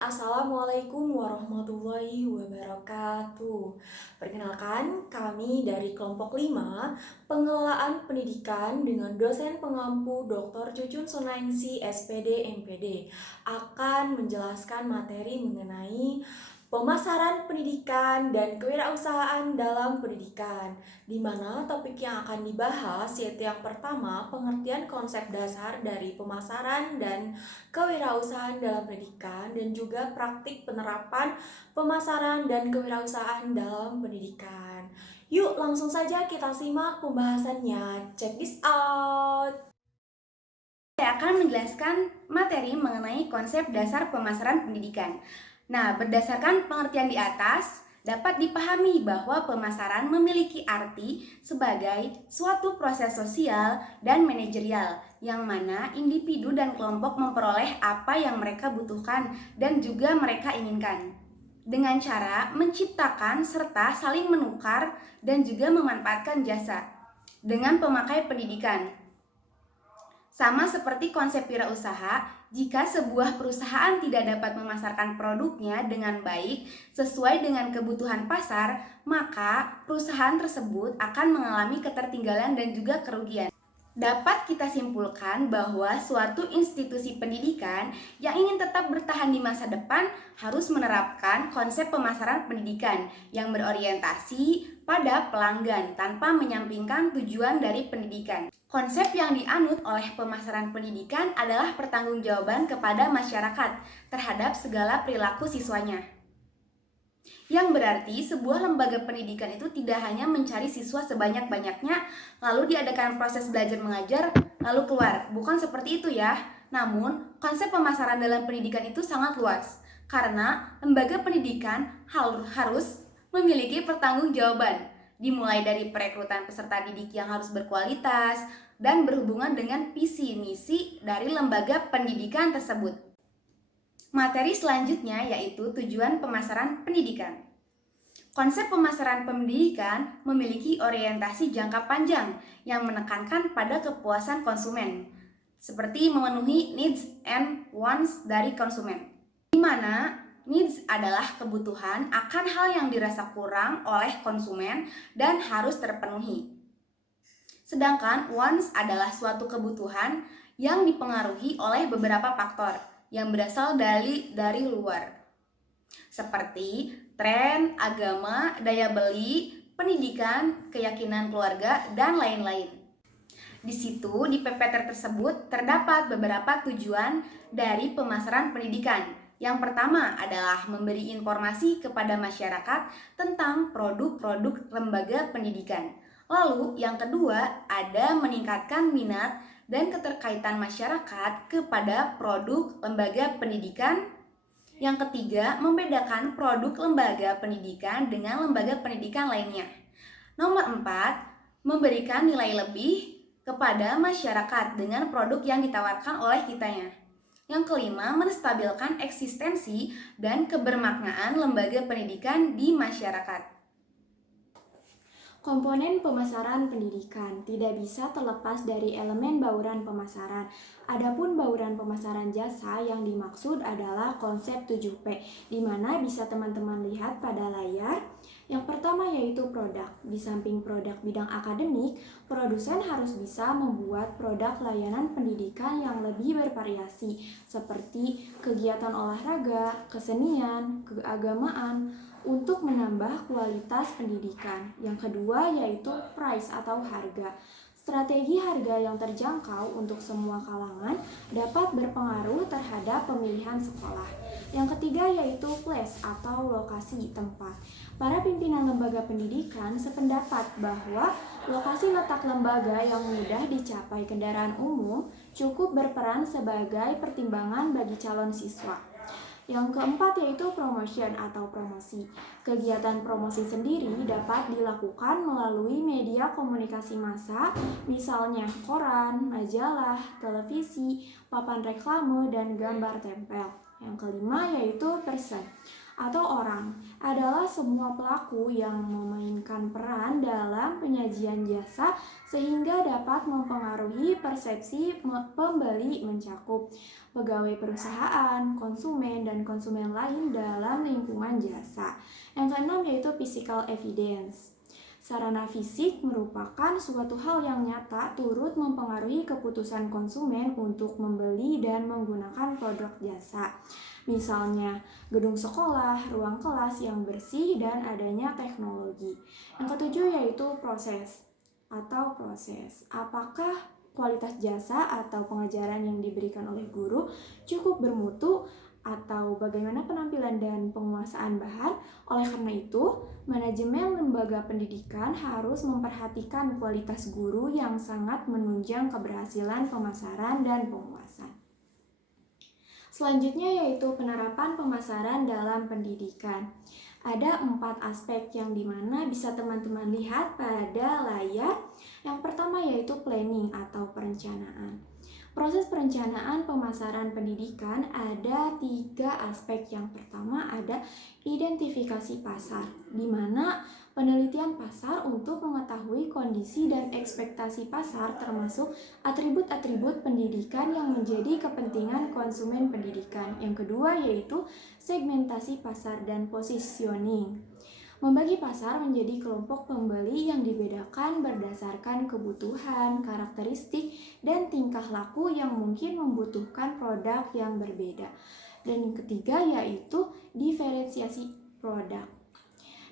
Assalamualaikum warahmatullahi wabarakatuh. Perkenalkan, kami dari kelompok 5 Pengelolaan Pendidikan dengan dosen pengampu Dr. Cucun Sunaingsi SPD MPD akan menjelaskan materi mengenai pemasaran pendidikan dan kewirausahaan dalam pendidikan, di mana topik yang akan dibahas yaitu yang pertama, pengertian konsep dasar dari pemasaran dan kewirausahaan dalam pendidikan, dan juga praktik penerapan pemasaran dan kewirausahaan dalam pendidikan. Yuk langsung saja kita simak pembahasannya. Check this out. Saya akan menjelaskan materi mengenai konsep dasar pemasaran pendidikan. Nah, berdasarkan pengertian di atas, dapat dipahami bahwa pemasaran memiliki arti sebagai suatu proses sosial dan manajerial yang mana individu dan kelompok memperoleh apa yang mereka butuhkan dan juga mereka inginkan dengan cara menciptakan serta saling menukar dan juga memanfaatkan jasa dengan pemakai pendidikan. Sama seperti konsep wirausaha, jika sebuah perusahaan tidak dapat memasarkan produknya dengan baik sesuai dengan kebutuhan pasar, maka perusahaan tersebut akan mengalami ketertinggalan dan juga kerugian. Dapat kita simpulkan bahwa suatu institusi pendidikan yang ingin tetap bertahan di masa depan harus menerapkan konsep pemasaran pendidikan yang berorientasi pada pelanggan tanpa menyampingkan tujuan dari pendidikan. Konsep yang dianut oleh pemasaran pendidikan adalah pertanggungjawaban kepada masyarakat terhadap segala perilaku siswanya. Yang berarti sebuah lembaga pendidikan itu tidak hanya mencari siswa sebanyak-banyaknya lalu diadakan proses belajar mengajar lalu keluar. Bukan seperti itu ya. Namun, konsep pemasaran dalam pendidikan itu sangat luas karena lembaga pendidikan harus memiliki pertanggungjawaban, dimulai dari perekrutan peserta didik yang harus berkualitas dan berhubungan dengan visi misi dari lembaga pendidikan tersebut. Materi selanjutnya yaitu tujuan pemasaran pendidikan. Konsep pemasaran pendidikan memiliki orientasi jangka panjang yang menekankan pada kepuasan konsumen, seperti memenuhi needs and wants dari konsumen, di mana needs adalah kebutuhan akan hal yang dirasa kurang oleh konsumen dan harus terpenuhi. Sedangkan wants adalah suatu kebutuhan yang dipengaruhi oleh beberapa faktor yang berasal dari luar, seperti tren, agama, daya beli, pendidikan, keyakinan keluarga, dan lain-lain. Di situ, di PPT tersebut terdapat beberapa tujuan dari pemasaran pendidikan. Yang pertama adalah memberi informasi kepada masyarakat tentang produk-produk lembaga pendidikan. Lalu, yang kedua ada meningkatkan minat dan keterkaitan masyarakat kepada produk lembaga pendidikan. Yang ketiga, membedakan produk lembaga pendidikan dengan lembaga pendidikan lainnya. Nomor 4, memberikan nilai lebih kepada masyarakat dengan produk yang ditawarkan oleh kitanya. Yang kelima, menstabilkan eksistensi dan kebermaknaan lembaga pendidikan di masyarakat. Komponen pemasaran pendidikan tidak bisa terlepas dari elemen bauran pemasaran. Adapun bauran pemasaran jasa yang dimaksud adalah konsep 7P, di mana bisa teman-teman lihat pada layar. Yang pertama yaitu produk. Di samping produk bidang akademik, produsen harus bisa membuat produk layanan pendidikan yang lebih bervariasi, seperti kegiatan olahraga, kesenian, keagamaan, untuk menambah kualitas pendidikan. Yang kedua yaitu price atau harga. Strategi harga yang terjangkau untuk semua kalangan dapat berpengaruh terhadap pemilihan sekolah. Yang ketiga yaitu place atau lokasi tempat. Para pimpinan lembaga pendidikan sependapat bahwa lokasi letak lembaga yang mudah dicapai kendaraan umum cukup berperan sebagai pertimbangan bagi calon siswa. Yang keempat yaitu promotion atau promosi. Kegiatan promosi sendiri dapat dilakukan melalui media komunikasi massa, misalnya koran, majalah, televisi, papan reklame, dan gambar tempel. Yang kelima yaitu person atau orang adalah semua pelaku yang memainkan peran dalam penyajian jasa sehingga dapat mempengaruhi persepsi pembeli, mencakup pegawai perusahaan, konsumen, dan konsumen lain dalam lingkungan jasa. Yang keenam yaitu physical evidence. Sarana fisik merupakan suatu hal yang nyata turut mempengaruhi keputusan konsumen untuk membeli dan menggunakan produk jasa. Misalnya, gedung sekolah, ruang kelas yang bersih, dan adanya teknologi. Yang ketujuh yaitu proses. Apakah kualitas jasa atau pengajaran yang diberikan oleh guru cukup bermutu atau bagaimana penampilan dan penguasaan bahan? Oleh karena itu, manajemen lembaga pendidikan harus memperhatikan kualitas guru yang sangat menunjang keberhasilan pemasaran dan penguasaan. Selanjutnya yaitu penerapan pemasaran dalam pendidikan. Ada 4 aspek yang dimana bisa teman-teman lihat pada layar. Yang pertama yaitu planning atau perencanaan. Proses perencanaan pemasaran pendidikan ada 3 aspek. Yang pertama ada identifikasi pasar, di mana penelitian pasar untuk mengetahui kondisi dan ekspektasi pasar termasuk atribut-atribut pendidikan yang menjadi kepentingan konsumen pendidikan. Yang kedua yaitu segmentasi pasar dan positioning. Membagi pasar menjadi kelompok pembeli yang dibedakan berdasarkan kebutuhan, karakteristik, dan tingkah laku yang mungkin membutuhkan produk yang berbeda. Dan yang ketiga yaitu diferensiasi produk.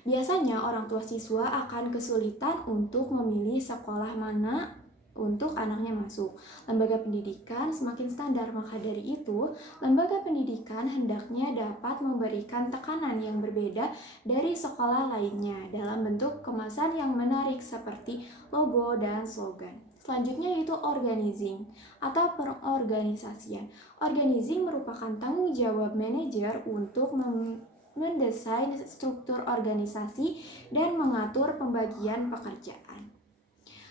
Biasanya orang tua siswa akan kesulitan untuk memilih sekolah mana untuk anaknya masuk. Lembaga pendidikan semakin standar, maka dari itu, lembaga pendidikan hendaknya dapat memberikan tekanan yang berbeda dari sekolah lainnya dalam bentuk kemasan yang menarik seperti logo dan slogan. Selanjutnya yaitu organizing atau perorganisasian. Organizing merupakan tanggung jawab manajer untuk mendesain struktur organisasi dan mengatur pembagian pekerjaan.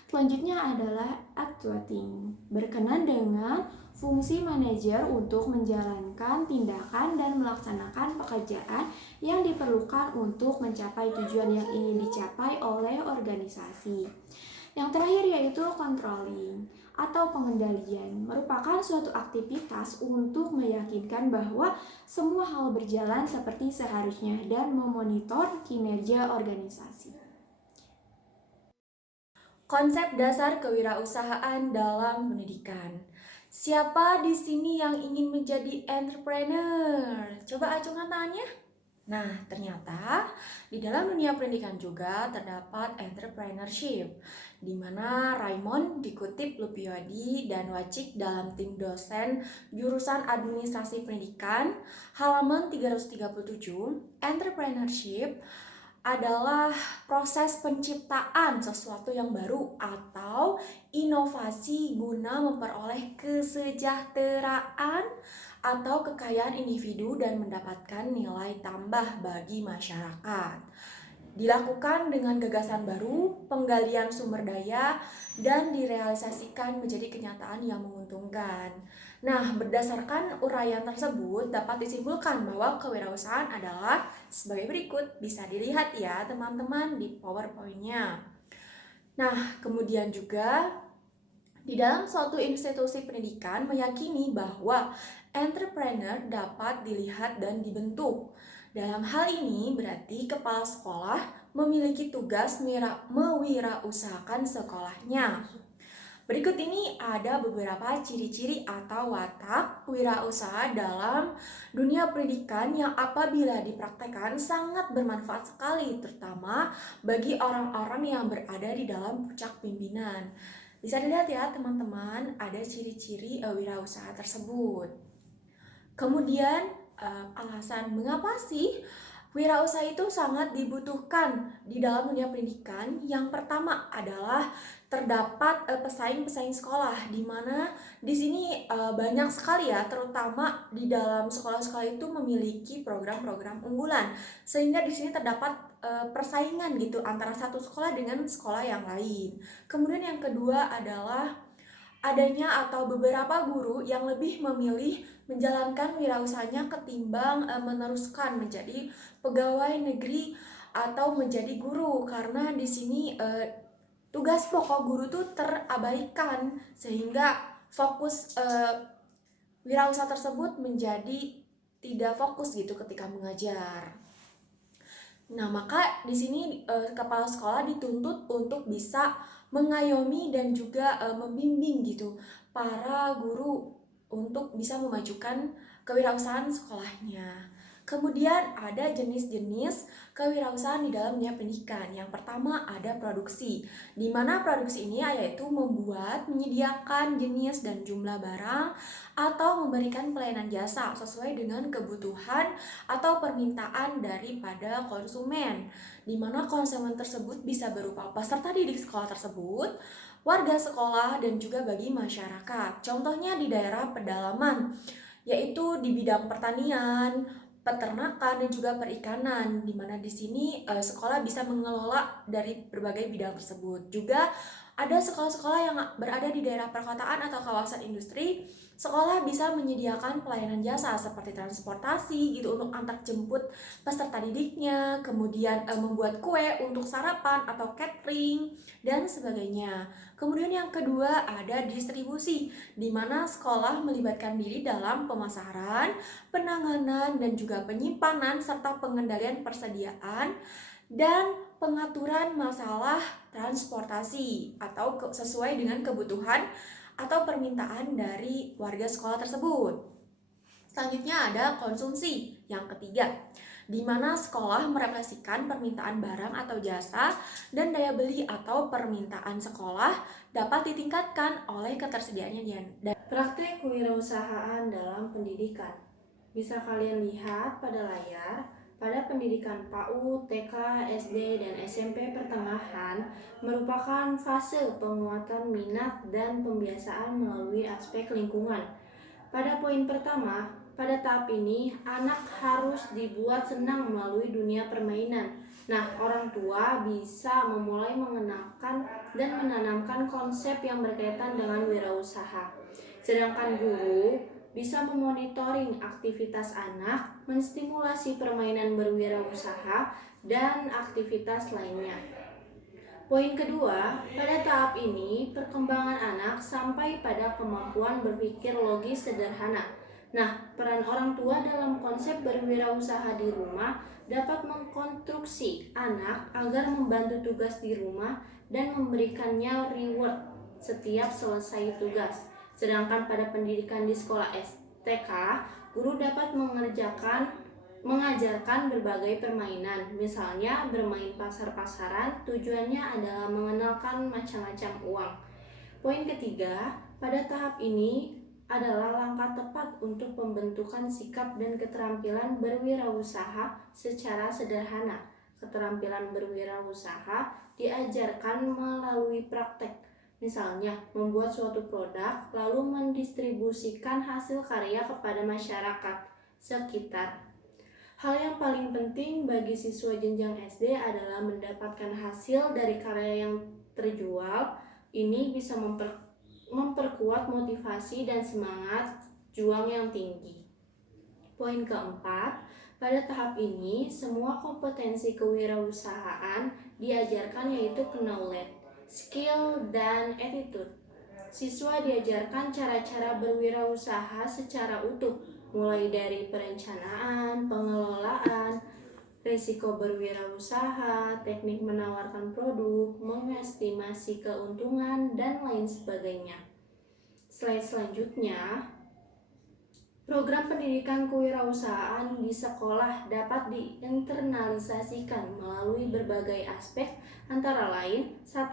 Selanjutnya adalah actuating, berkenan dengan fungsi manajer untuk menjalankan tindakan dan melaksanakan pekerjaan yang diperlukan untuk mencapai tujuan yang ingin dicapai oleh organisasi. Yang terakhir yaitu controlling atau pengendalian, merupakan suatu aktivitas untuk meyakinkan bahwa semua hal berjalan seperti seharusnya dan memonitor kinerja organisasi. Konsep dasar kewirausahaan dalam pendidikan. Siapa di sini yang ingin menjadi entrepreneur? Coba acungkan tangannya. Nah, ternyata di dalam dunia pendidikan juga terdapat entrepreneurship, di mana Raymond dikutip Lupiodi dan Wacik dalam tim dosen jurusan administrasi pendidikan, halaman 337, entrepreneurship adalah proses penciptaan sesuatu yang baru atau inovasi guna memperoleh kesejahteraan atau kekayaan individu dan mendapatkan nilai tambah bagi masyarakat. Dilakukan dengan gagasan baru, penggalian sumber daya, dan direalisasikan menjadi kenyataan yang menguntungkan. Nah, berdasarkan uraian tersebut dapat disimpulkan bahwa kewirausahaan adalah sebagai berikut. Bisa dilihat ya teman-teman di PowerPoint-nya. Nah, kemudian juga di dalam suatu institusi pendidikan meyakini bahwa entrepreneur dapat dilihat dan dibentuk. Dalam hal ini berarti kepala sekolah memiliki tugas mewirausahakan sekolahnya. Berikut ini ada beberapa ciri-ciri atau watak wirausaha dalam dunia pendidikan yang apabila dipraktekkan sangat bermanfaat sekali, terutama bagi orang-orang yang berada di dalam puncak pimpinan. Bisa dilihat ya teman-teman, ada ciri-ciri wirausaha tersebut. Kemudian alasan mengapa sih wirausaha itu sangat dibutuhkan di dalam dunia pendidikan? Yang pertama adalah terdapat pesaing-pesaing sekolah, di mana di sini banyak sekali ya, terutama di dalam sekolah-sekolah itu memiliki program-program unggulan, sehingga di sini terdapat persaingan gitu antara satu sekolah dengan sekolah yang lain. Kemudian yang kedua adalah adanya atau beberapa guru yang lebih memilih menjalankan wirausahanya ketimbang meneruskan menjadi pegawai negeri atau menjadi guru, karena di sini tugas pokok guru tuh terabaikan sehingga fokus wirausaha tersebut menjadi tidak fokus gitu ketika mengajar. Nah, maka di sini kepala sekolah dituntut untuk bisa mengayomi dan juga membimbing gitu para guru untuk bisa memajukan kewirausahaan sekolahnya. Kemudian ada jenis-jenis kewirausahaan di dalam dunia pendidikan. Yang pertama ada produksi, di mana produksi ini yaitu membuat, menyediakan jenis dan jumlah barang atau memberikan pelayanan jasa sesuai dengan kebutuhan atau permintaan daripada konsumen, di mana konsumen tersebut bisa berupa peserta didik sekolah tersebut, warga sekolah, dan juga bagi masyarakat. Contohnya di daerah pedalaman, yaitu di bidang pertanian, peternakan, dan juga perikanan, di mana di sini sekolah bisa mengelola dari berbagai bidang tersebut. Juga ada sekolah-sekolah yang berada di daerah perkotaan atau kawasan industri. Sekolah bisa menyediakan pelayanan jasa seperti transportasi gitu untuk antar jemput peserta didiknya, kemudian membuat kue untuk sarapan atau catering dan sebagainya. Kemudian yang kedua ada distribusi, di mana sekolah melibatkan diri dalam pemasaran, penanganan, dan juga penyimpanan serta pengendalian persediaan dan pengaturan masalah transportasi atau sesuai dengan kebutuhan atau permintaan dari warga sekolah tersebut. Selanjutnya ada konsumsi yang ketiga, di mana sekolah merefleksikan permintaan barang atau jasa dan daya beli atau permintaan sekolah dapat ditingkatkan oleh ketersediaannya. Praktek kewirausahaan dalam pendidikan. Bisa kalian lihat pada layar, pada pendidikan PAUD, TK, SD, dan SMP pertengahan merupakan fase penguatan minat dan pembiasaan melalui aspek lingkungan. Pada poin pertama, pada tahap ini anak harus dibuat senang melalui dunia permainan. Nah, orang tua bisa memulai mengenalkan dan menanamkan konsep yang berkaitan dengan wirausaha. Sedangkan guru bisa memonitoring aktivitas anak, menstimulasi permainan berwirausaha, dan aktivitas lainnya. Poin kedua, pada tahap ini perkembangan anak sampai pada kemampuan berpikir logis sederhana. Nah, peran orang tua dalam konsep berwirausaha di rumah dapat mengkonstruksi anak agar membantu tugas di rumah dan memberikannya reward setiap selesai tugas. Sedangkan pada pendidikan di sekolah STK, guru dapat mengajarkan berbagai permainan, misalnya bermain pasar-pasaran, tujuannya adalah mengenalkan macam-macam uang. Poin ketiga, pada tahap ini adalah langkah tepat untuk pembentukan sikap dan keterampilan berwirausaha secara sederhana. Keterampilan berwirausaha diajarkan melalui praktek, misalnya membuat suatu produk lalu mendistribusikan hasil karya kepada masyarakat sekitar. Hal yang paling penting bagi siswa jenjang SD adalah mendapatkan hasil dari karya yang terjual. Ini bisa memperkuat motivasi dan semangat juang yang tinggi. Poin keempat, pada tahap ini semua kompetensi kewirausahaan diajarkan, yaitu knowledge, skill, dan attitude. Siswa diajarkan cara-cara berwirausaha secara utuh, mulai dari perencanaan, pengelolaan, risiko berwirausaha, teknik menawarkan produk, mengestimasi keuntungan, dan lain sebagainya. Slide selanjutnya, program pendidikan kewirausahaan di sekolah dapat diinternalisasikan melalui berbagai aspek, antara lain 1.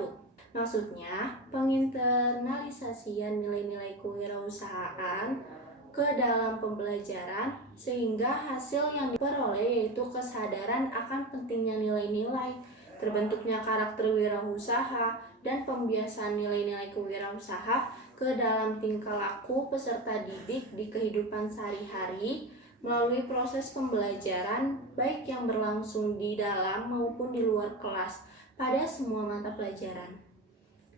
Maksudnya, penginternalisasian nilai-nilai kewirausahaan ke dalam pembelajaran sehingga hasil yang diperoleh yaitu kesadaran akan pentingnya nilai-nilai, terbentuknya karakter wirausaha, dan pembiasaan nilai-nilai kewirausaha ke dalam tingkah laku peserta didik di kehidupan sehari-hari melalui proses pembelajaran baik yang berlangsung di dalam maupun di luar kelas pada semua mata pelajaran.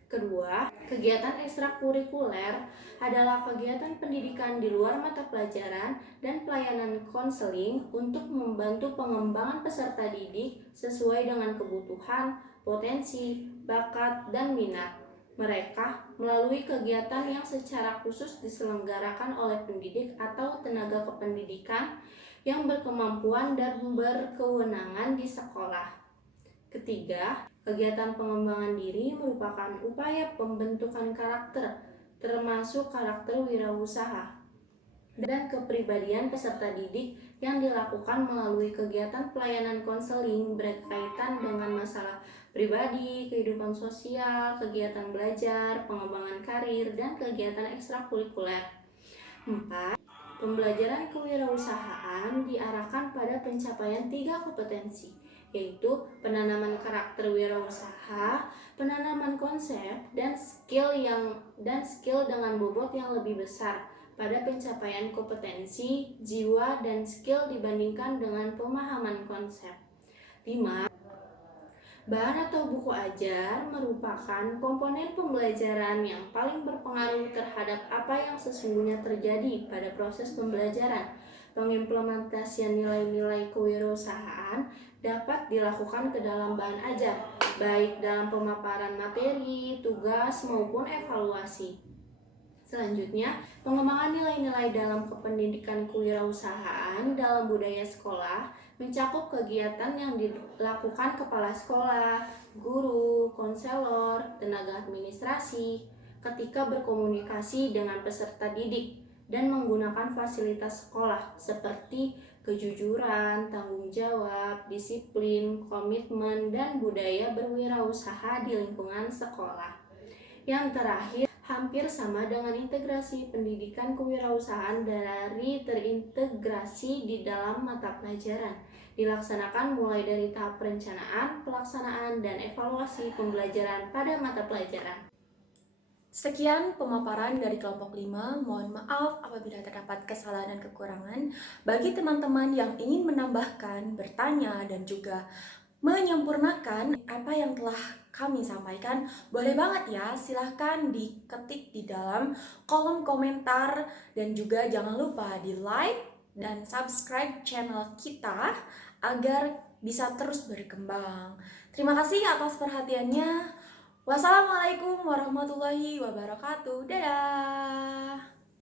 Kedua, kegiatan ekstrakurikuler adalah kegiatan pendidikan di luar mata pelajaran dan pelayanan konseling untuk membantu pengembangan peserta didik sesuai dengan kebutuhan, potensi, bakat, dan minat mereka melalui kegiatan yang secara khusus diselenggarakan oleh pendidik atau tenaga kependidikan yang berkemampuan dan berkewenangan di sekolah. Ketiga, kegiatan pengembangan diri merupakan upaya pembentukan karakter, termasuk karakter wirausaha dan kepribadian peserta didik yang dilakukan melalui kegiatan pelayanan konseling berkaitan dengan masalah pribadi, kehidupan sosial, kegiatan belajar, pengembangan karir, dan kegiatan ekstrakurikuler. 4. Pembelajaran kewirausahaan diarahkan pada pencapaian 3 kompetensi, yaitu penanaman karakter wirausaha, penanaman konsep, dan skill dengan bobot yang lebih besar pada pencapaian kompetensi, jiwa, dan skill dibandingkan dengan pemahaman konsep. 5. Bahan atau buku ajar merupakan komponen pembelajaran yang paling berpengaruh terhadap apa yang sesungguhnya terjadi pada proses pembelajaran. Pengimplementasian nilai-nilai kewirausahaan dapat dilakukan ke dalam bahan ajar, baik dalam pemaparan materi, tugas, maupun evaluasi. Selanjutnya, pengembangan nilai-nilai dalam kependidikan kewirausahaan dalam budaya sekolah mencakup kegiatan yang dilakukan kepala sekolah, guru, konselor, tenaga administrasi ketika berkomunikasi dengan peserta didik dan menggunakan fasilitas sekolah seperti kejujuran, tanggung jawab, disiplin, komitmen, dan budaya berwirausaha di lingkungan sekolah. Yang terakhir, hampir sama dengan integrasi pendidikan kewirausahaan dari terintegrasi di dalam mata pelajaran, dilaksanakan mulai dari tahap perencanaan, pelaksanaan, dan evaluasi pembelajaran pada mata pelajaran. Sekian pemaparan dari kelompok 5. Mohon maaf apabila terdapat kesalahan dan kekurangan. Bagi teman-teman yang ingin menambahkan, bertanya, dan juga menyempurnakan apa yang telah kami sampaikan, boleh banget ya, silahkan diketik di dalam kolom komentar, dan juga jangan lupa di like dan subscribe channel kita agar bisa terus berkembang. Terima kasih atas perhatiannya. Wassalamualaikum warahmatullahi wabarakatuh. Dadah.